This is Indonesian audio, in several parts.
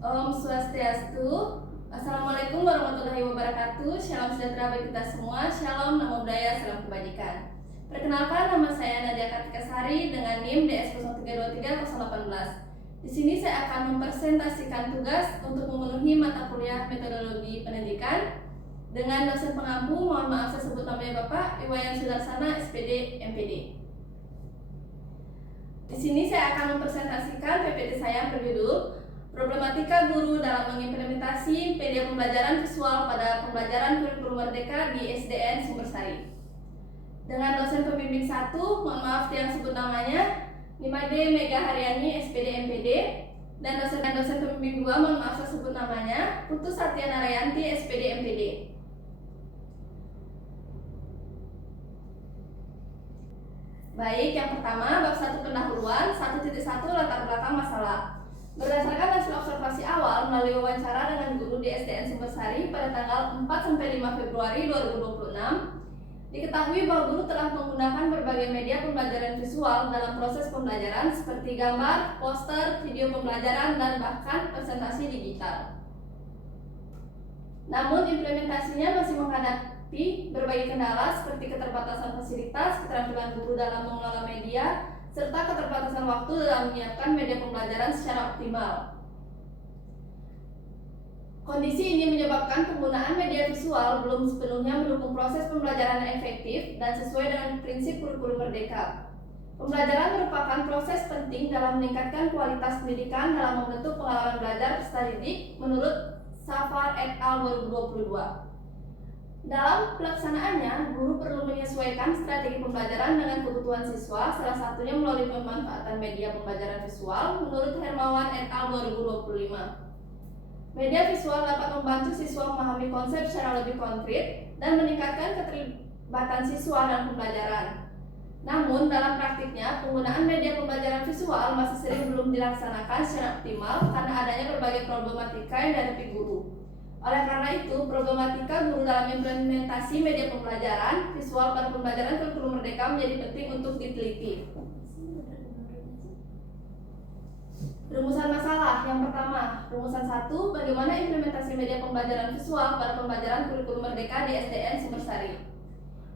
Om Swastiastu. Assalamualaikum warahmatullahi wabarakatuh. Shalom sejahtera bagi kita semua. Shalom, namo buddhaya, salam kebajikan. Perkenalkan, nama saya Nadia Kartika Sari dengan NIM DS0323018. Di sini saya akan mempresentasikan tugas untuk memenuhi mata kuliah metodologi pendidikan dengan dosen pengampu. Mohon maaf saya sebut namanya Bapak Iwayan Sudarsana, SPD, MPD. Di sini saya akan mempresentasikan PPT saya berjudul Problematika Guru dalam mengimplementasi media pembelajaran visual pada pembelajaran kurikulum merdeka di SDN Sumbersari. Dengan dosen pembimbing 1, mohon maaf yang sebut namanya, Nimade Mega Haryani, SPD MPD, dan dosen pembimbing 2, mohon maaf saya sebut namanya, Putu Satya Narayanti, SPD MPD. Baik, yang pertama, bab 1 pendahuluan, 1.1 latar belakang masalah. Berdasarkan hasil observasi awal melalui wawancara dengan guru di SDN Sumbersari pada tanggal 4-5 Februari 2026, diketahui bahwa guru telah menggunakan berbagai media pembelajaran visual dalam proses pembelajaran seperti gambar, poster, video pembelajaran, dan bahkan presentasi digital. Namun implementasinya masih menghadapi berbagai kendala seperti keterbatasan fasilitas, keterampilan guru dalam mengelola media, serta keterbatasan waktu dalam menyiapkan media pembelajaran secara optimal. Kondisi ini menyebabkan penggunaan media visual belum sepenuhnya mendukung proses pembelajaran yang efektif dan sesuai dengan prinsip kurikulum merdeka. Pembelajaran merupakan proses penting dalam meningkatkan kualitas pendidikan dalam membentuk pengalaman belajar peserta didik menurut Safar et al. 2022. Dalam pelaksanaannya, guru perlu menyesuaikan strategi pembelajaran dengan kebutuhan siswa, salah satunya melalui pemanfaatan media pembelajaran visual menurut Hermawan et al. 2025. Media visual dapat membantu siswa memahami konsep secara lebih konkret dan meningkatkan keterlibatan siswa dalam pembelajaran. Namun, dalam praktiknya, penggunaan media pembelajaran visual masih sering belum dilaksanakan secara optimal karena adanya berbagai problematika yang dihadapi guru. Oleh karena itu, problematika guru dalam implementasi media pembelajaran visual pada pembelajaran kurikulum merdeka menjadi penting untuk diteliti. Rumusan masalah. Yang pertama, rumusan 1, bagaimana implementasi media pembelajaran visual pada pembelajaran kurikulum merdeka di SDN Sumbersari.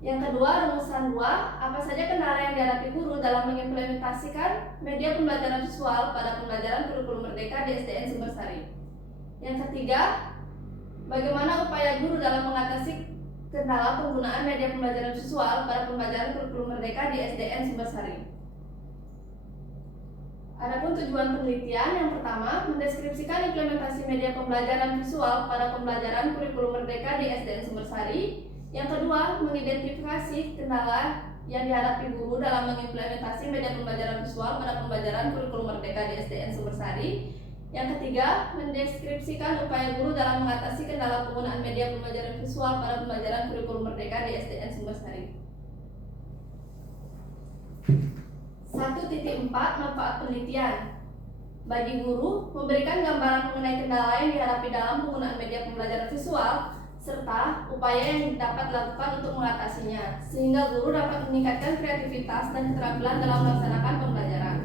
Yang kedua, rumusan 2, apa saja kendala yang dihadapi guru dalam mengimplementasikan media pembelajaran visual pada pembelajaran kurikulum merdeka di SDN Sumbersari. Yang ketiga, bagaimana upaya guru dalam mengatasi kendala penggunaan media pembelajaran visual pada pembelajaran kurikulum merdeka di SDN Sumbersari. Adapun tujuan penelitian, yang pertama, mendeskripsikan implementasi media pembelajaran visual pada pembelajaran kurikulum merdeka di SDN Sumbersari. Yang kedua, mengidentifikasi kendala yang dihadapi guru dalam mengimplementasi media pembelajaran visual pada pembelajaran kurikulum merdeka di SDN Sumbersari. Yang ketiga, mendeskripsikan upaya guru dalam mengatasi kendala penggunaan media pembelajaran visual pada pembelajaran kurikulum merdeka di SDN Sumbersari. 1.4 Manfaat penelitian. Bagi guru, memberikan gambaran mengenai kendala yang dihadapi dalam penggunaan media pembelajaran visual serta upaya yang dapat dilakukan untuk mengatasinya, sehingga guru dapat meningkatkan kreativitas dan keterampilan dalam melaksanakan pembelajaran.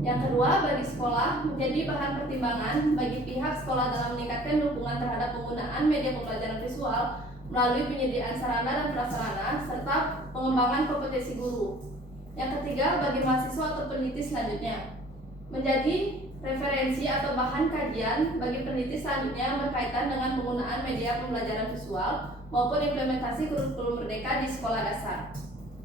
Yang kedua, bagi sekolah, menjadi bahan pertimbangan bagi pihak sekolah dalam meningkatkan dukungan terhadap penggunaan media pembelajaran visual melalui penyediaan sarana dan prasarana serta pengembangan kompetensi guru. Yang ketiga, bagi mahasiswa atau peneliti selanjutnya, menjadi referensi atau bahan kajian bagi peneliti selanjutnya yang berkaitan dengan penggunaan media pembelajaran visual maupun implementasi kurikulum merdeka di sekolah dasar.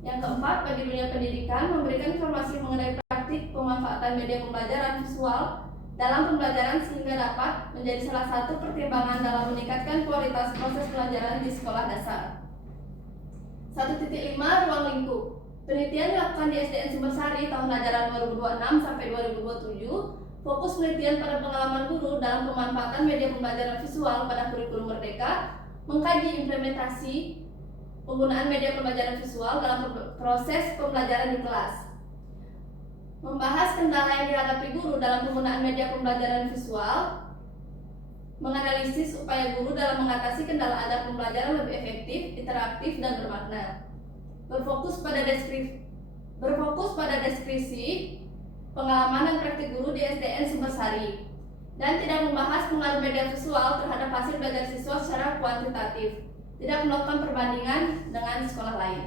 Yang keempat, bagi dunia pendidikan, memberikan informasi mengenai praktik pemanfaatan media pembelajaran visual dalam pembelajaran sehingga dapat menjadi salah satu pertimbangan dalam meningkatkan kualitas proses pelajaran di sekolah dasar. 1.5 Ruang lingkup. Penelitian dilakukan di SDN Sumbersari tahun ajaran 2026 sampai 2027. Fokus penelitian pada pengalaman guru dalam pemanfaatan media pembelajaran visual pada kurikulum merdeka, mengkaji implementasi penggunaan media pembelajaran visual dalam proses pembelajaran di kelas, membahas kendala yang dihadapi guru dalam penggunaan media pembelajaran visual, menganalisis upaya guru dalam mengatasi kendala agar pembelajaran lebih efektif, interaktif, dan bermakna, berfokus pada deskripsi pengalaman dan praktik guru di SDN Sumbersari. dan tidak membahas pengaruh media visual terhadap hasil belajar siswa secara kuantitatif, tidak melakukan perbandingan dengan sekolah lain.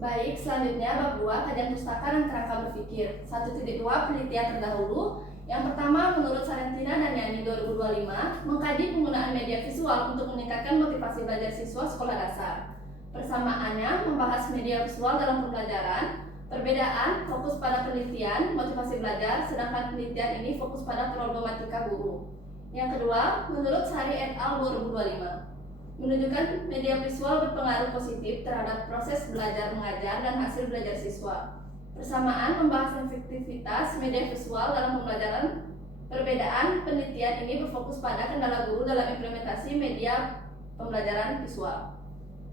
Baik, selanjutnya bab 2 kajian pustaka dan kerangka berpikir. 1.2 penelitian terdahulu. Yang pertama, menurut Sarentina dan Yani 2025, mengkaji penggunaan media visual untuk meningkatkan motivasi belajar siswa sekolah dasar. Persamaannya membahas media visual dalam pembelajaran. Perbedaan fokus pada penelitian, motivasi belajar, sedangkan penelitian ini fokus pada problematika guru. Yang kedua, menurut Sari et al. 2025, menunjukkan media visual berpengaruh positif terhadap proses belajar mengajar dan hasil belajar siswa. Persamaan membahas efektivitas media visual dalam pembelajaran. Perbedaan penelitian ini berfokus pada kendala guru dalam implementasi media pembelajaran visual.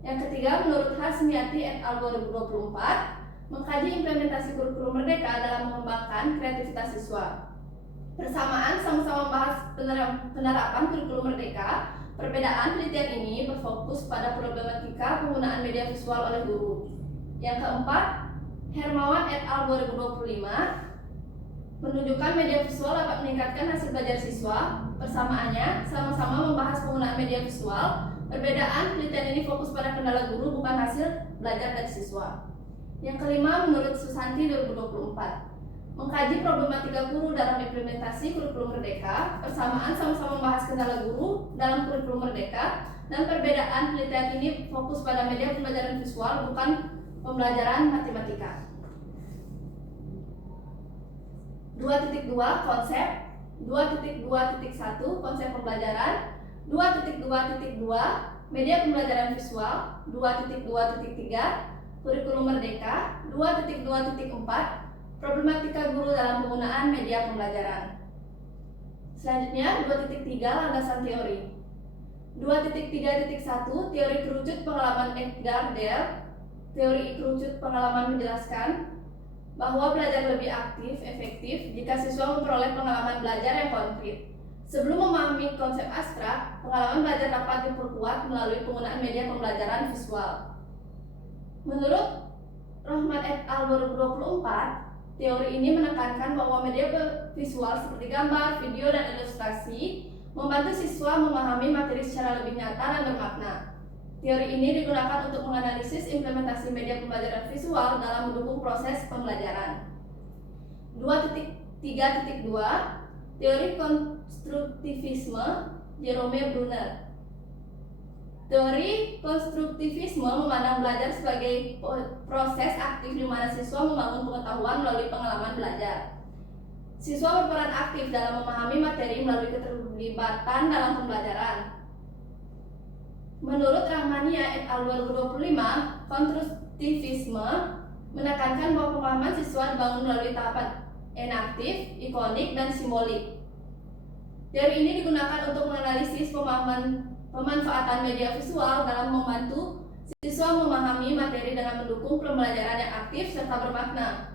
Yang ketiga, menurut Hasmiati et al. 2024, mengkaji implementasi kurikulum merdeka dalam mengembangkan kreativitas siswa. Persamaan sama-sama membahas penerapan kurikulum merdeka. Perbedaan penelitian ini berfokus pada problematika penggunaan media visual oleh guru. Yang keempat, Hermawan et al. 2025 menunjukkan media visual dapat meningkatkan hasil belajar siswa. Persamaannya sama-sama membahas penggunaan media visual. Perbedaan penelitian ini fokus pada kendala guru bukan hasil belajar dari siswa. Yang kelima, menurut Susanti 2024, mengkaji problematika guru dalam implementasi kurikulum merdeka. Persamaan sama-sama membahas kendala guru dalam kurikulum merdeka, dan perbedaan penelitian ini fokus pada media pembelajaran visual bukan pembelajaran matematika. 2.2 konsep. 2.2.1 konsep pembelajaran. 2.2.2 media pembelajaran visual. 2.2.3 kurikulum merdeka. 2.2.4 problematika guru dalam penggunaan media pembelajaran. Selanjutnya 2.3 landasan teori. 2.3.1 teori kerucut pengalaman Edgar Dale. Teori kerucut pengalaman menjelaskan bahwa belajar lebih aktif, efektif jika siswa memperoleh pengalaman belajar yang konkret. Sebelum memahami konsep abstrak, pengalaman belajar dapat diperkuat melalui penggunaan media pembelajaran visual. Menurut Rohman et al. 2024, teori ini menekankan bahwa media visual seperti gambar, video, dan ilustrasi membantu siswa memahami materi secara lebih nyata dan bermakna. Teori ini digunakan untuk menganalisis implementasi media pembelajaran visual dalam mendukung proses pembelajaran. 2.3.2 teori konstruktivisme Jerome Bruner. Teori konstruktivisme memandang belajar sebagai proses aktif di mana siswa membangun pengetahuan melalui pengalaman belajar. Siswa berperan aktif dalam memahami materi melalui keterlibatan dalam pembelajaran. Menurut Rahmania et al. 2025, konstruktivisme menekankan bahwa pemahaman siswa dibangun melalui tahapan enaktif, ikonik, dan simbolik. Teori ini digunakan untuk menganalisis pemanfaatan media visual dalam membantu siswa memahami materi dengan mendukung pembelajaran yang aktif serta bermakna.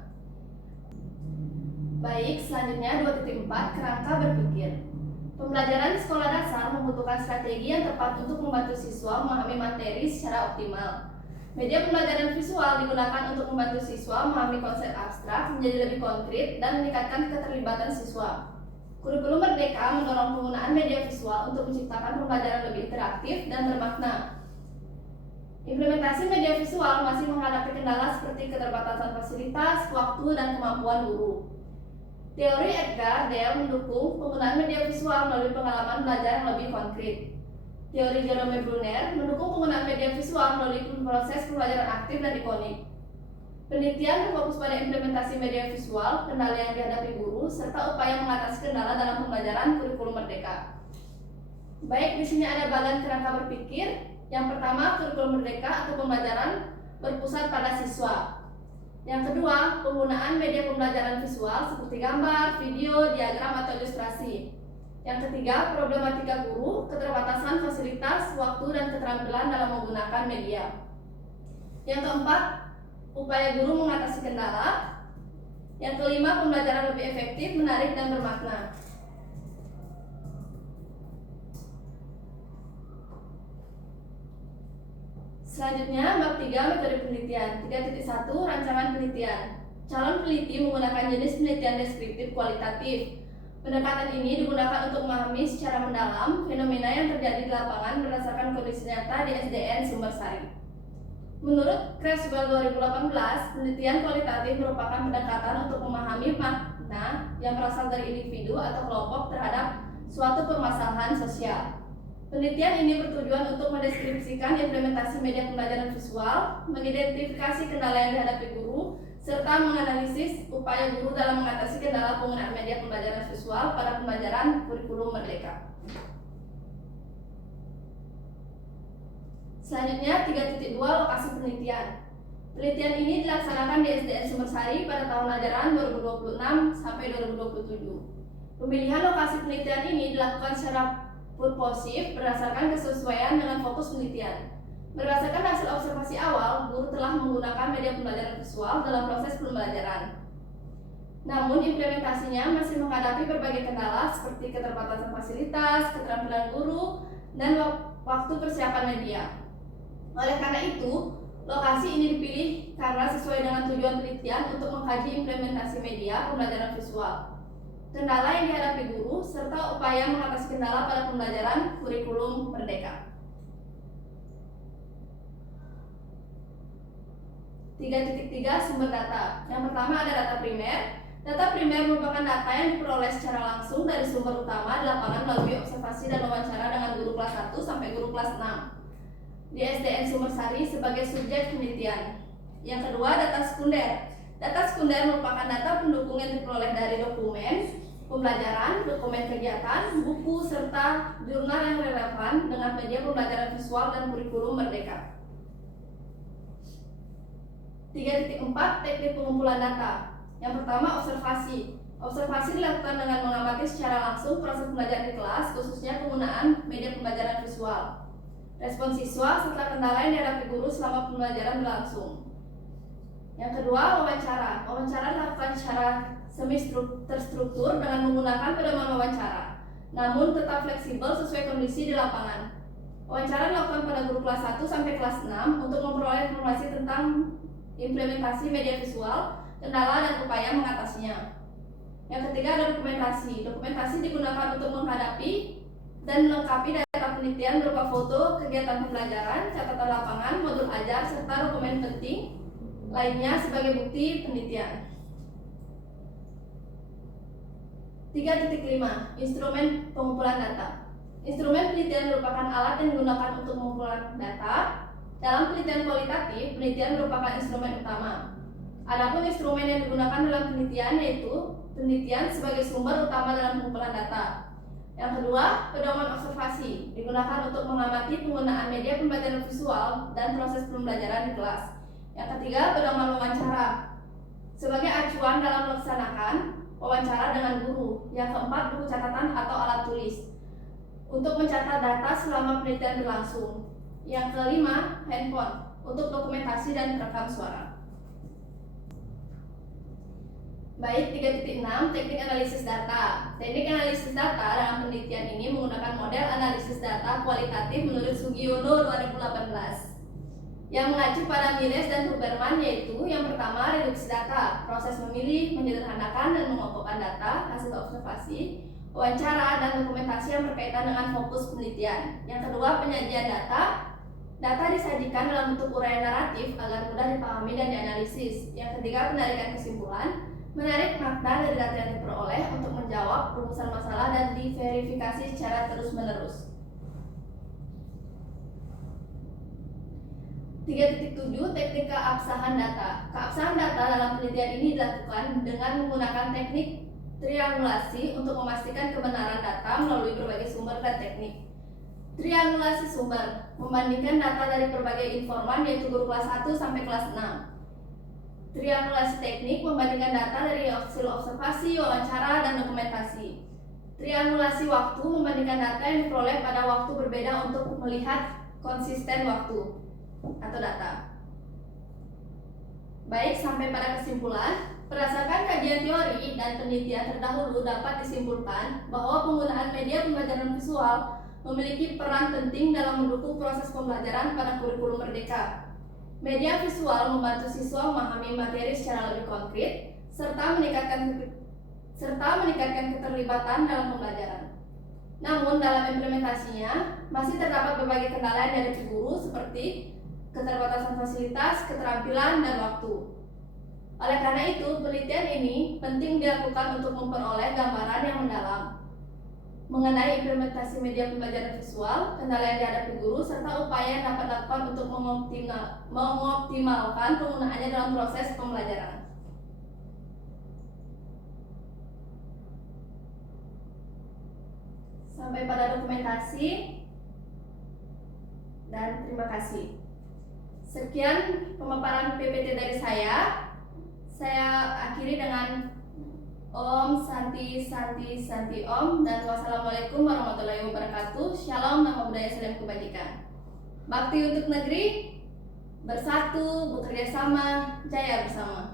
Baik, selanjutnya 2.4 kerangka berpikir. Pembelajaran sekolah dasar membutuhkan strategi yang tepat untuk membantu siswa memahami materi secara optimal. Media pembelajaran visual digunakan untuk membantu siswa memahami konsep abstrak menjadi lebih konkret dan meningkatkan keterlibatan siswa. Kurikulum Merdeka mendorong penggunaan media visual untuk menciptakan pembelajaran lebih interaktif dan bermakna. Implementasi media visual masih menghadapi kendala seperti keterbatasan fasilitas, waktu, dan kemampuan guru. Teori Edgar Dale mendukung penggunaan media visual melalui pengalaman belajar yang lebih konkret. Teori Jerome Bruner mendukung penggunaan media visual melalui proses pembelajaran aktif dan ikonik. Penelitian berfokus pada implementasi media visual, kendala yang dihadapi guru, serta upaya mengatasi kendala dalam pembelajaran kurikulum merdeka. Baik, di sini ada bagian kerangka berpikir. Yang pertama, kurikulum merdeka atau pembelajaran berpusat pada siswa. Yang kedua, penggunaan media pembelajaran visual seperti gambar, video, diagram, atau ilustrasi. Yang ketiga, problematika guru, keterbatasan fasilitas, waktu, dan keterampilan dalam menggunakan media. Yang keempat, upaya guru mengatasi kendala. Yang kelima, pembelajaran lebih efektif, menarik, dan bermakna. Selanjutnya, bab 3 metode penelitian. 3.1 rancangan penelitian. Calon peneliti menggunakan jenis penelitian deskriptif kualitatif. Pendekatan ini digunakan untuk memahami secara mendalam fenomena yang terjadi di lapangan berdasarkan kondisi nyata di SDN Sumbersari. Menurut Creswell 2018, penelitian kualitatif merupakan pendekatan untuk memahami makna yang berasal dari individu atau kelompok terhadap suatu permasalahan sosial. Penelitian ini bertujuan untuk mendeskripsikan implementasi media pembelajaran visual, mengidentifikasi kendala yang dihadapi guru, serta menganalisis upaya guru dalam mengatasi kendala penggunaan media pembelajaran visual pada pembelajaran kurikulum merdeka. Selanjutnya 3.2 lokasi penelitian. Penelitian ini dilaksanakan di SDN Sumbersari pada tahun ajaran 2026 sampai 2027. Pemilihan lokasi penelitian ini dilakukan secara purposif berdasarkan kesesuaian dengan fokus penelitian. Berdasarkan hasil observasi awal, guru telah menggunakan media pembelajaran visual dalam proses pembelajaran. Namun implementasinya masih menghadapi berbagai kendala seperti keterbatasan fasilitas, keterampilan guru, dan waktu persiapan media. Oleh karena itu, lokasi ini dipilih karena sesuai dengan tujuan penelitian untuk mengkaji implementasi media pembelajaran visual, kendala yang dihadapi guru, serta upaya mengatasi kendala pada pembelajaran kurikulum merdeka. 3.3 Sumber data. Yang pertama ada data primer. Data primer merupakan data yang diperoleh secara langsung dari sumber utama di lapangan melalui observasi dan wawancara dengan guru kelas 1 sampai guru kelas 6 di SDN Sumbersari sebagai subjek penelitian. Yang kedua, data sekunder. Data sekunder merupakan data pendukung yang diperoleh dari dokumen pembelajaran, dokumen kegiatan, buku, serta jurnal yang relevan dengan media pembelajaran visual dan kurikulum merdeka. 3.4 Teknik pengumpulan data. Yang pertama, observasi. Observasi dilakukan dengan mengamati secara langsung proses pembelajaran di kelas, khususnya penggunaan media pembelajaran visual. Respon siswa serta kendala yang dihadapi guru selama pembelajaran berlangsung. Yang kedua, wawancara. Wawancara dilakukan secara terstruktur dengan menggunakan pedoman wawancara, namun tetap fleksibel sesuai kondisi di lapangan. Wawancara dilakukan pada guru kelas 1 sampai kelas 6 untuk memperoleh informasi tentang implementasi media visual, kendala dan upaya mengatasinya. Yang ketiga ada dokumentasi. Dokumentasi digunakan untuk menghadapi dan melengkapi data penelitian berupa foto, kegiatan pembelajaran, catatan lapangan, modul ajar, serta dokumen penting lainnya sebagai bukti penelitian. 3.5 Instrumen pengumpulan data. Instrumen penelitian merupakan alat yang digunakan untuk pengumpulan data. Dalam penelitian kualitatif, penelitian merupakan instrumen utama. Adapun instrumen yang digunakan dalam penelitian yaitu penelitian sebagai sumber utama dalam pengumpulan data. Yang kedua, pedoman observasi digunakan untuk mengamati penggunaan media pembelajaran visual dan proses pembelajaran di kelas. Yang ketiga, pedoman wawancara sebagai acuan dalam melaksanakan wawancara dengan guru. Yang keempat, buku catatan atau alat tulis untuk mencatat data selama penelitian berlangsung. Yang kelima, handphone untuk dokumentasi dan rekam suara. Baik, 3.6 Teknik analisis data. Teknik analisis data dalam penelitian ini menggunakan model analisis data kualitatif menurut Sugiono 2018 yang mengacu pada Miles dan Huberman, yaitu yang pertama, reduksi data, proses memilih, menyederhanakan dan mengumpulkan data, hasil observasi, wawancara, dan dokumentasi yang berkaitan dengan fokus penelitian. Yang kedua, penyajian data. Data disajikan dalam bentuk uraian naratif agar mudah dipahami dan dianalisis. Yang ketiga, penarikan kesimpulan. Menarik makna dari data yang diperoleh untuk menjawab rumusan masalah dan diverifikasi secara terus-menerus. 3.7 Teknik keabsahan data. Keabsahan data dalam penelitian ini dilakukan dengan menggunakan teknik triangulasi untuk memastikan kebenaran data melalui berbagai sumber dan teknik. Triangulasi sumber membandingkan data dari berbagai informan yaitu guru kelas 1 sampai kelas 6. Triangulasi teknik membandingkan data dari hasil observasi, wawancara, dan dokumentasi. Triangulasi waktu membandingkan data yang diperoleh pada waktu berbeda untuk melihat konsisten waktu atau data. Baik, sampai pada kesimpulan, berdasarkan kajian teori dan penelitian terdahulu dapat disimpulkan bahwa penggunaan media pembelajaran visual memiliki peran penting dalam mendukung proses pembelajaran pada kurikulum merdeka. Media visual membantu siswa memahami materi secara lebih konkret serta meningkatkan serta meningkatkan keterlibatan dalam pembelajaran. Namun dalam implementasinya masih terdapat berbagai kendala yang dihadapi guru seperti keterbatasan fasilitas, keterampilan, dan waktu. Oleh karena itu, penelitian ini penting dilakukan untuk memperoleh gambaran yang mendalam mengenai implementasi media pembelajaran visual, kendala yang dihadapi guru, serta upaya yang dapat dilakukan untuk mengoptimalkan penggunaannya dalam proses pembelajaran. Sampai pada dokumentasi, dan terima kasih. Sekian pemaparan PPT dari saya. Saya akhiri dengan Om Santi Santi Santi Om, dan wassalamualaikum warahmatullahi wabarakatuh. Shalom, nama budaya salam kebajikan. Bakti untuk negeri, bersatu, bekerja sama, jaya bersama.